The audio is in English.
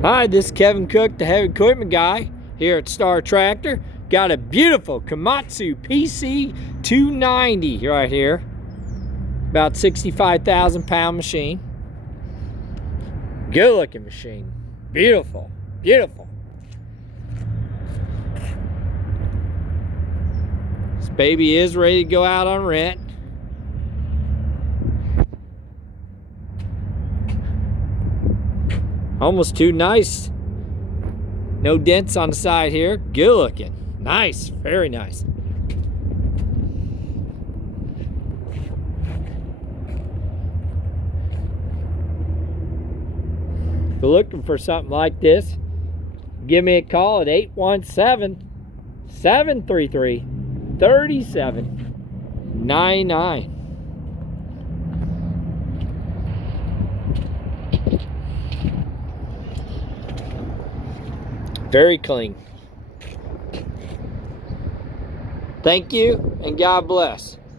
Hi, this is Kevin Cook, the heavy equipment guy here at Star Tractor. Got a beautiful Komatsu PC290 right here. About 65,000 pound machine. Good looking machine. Beautiful, beautiful. This baby is ready to go out on rent. Almost too nice. No dents on the side here. Good looking. Nice. Very nice. If you're looking for something like this, give me a call at 817-733-3799. Very clean. Thank you, and God bless.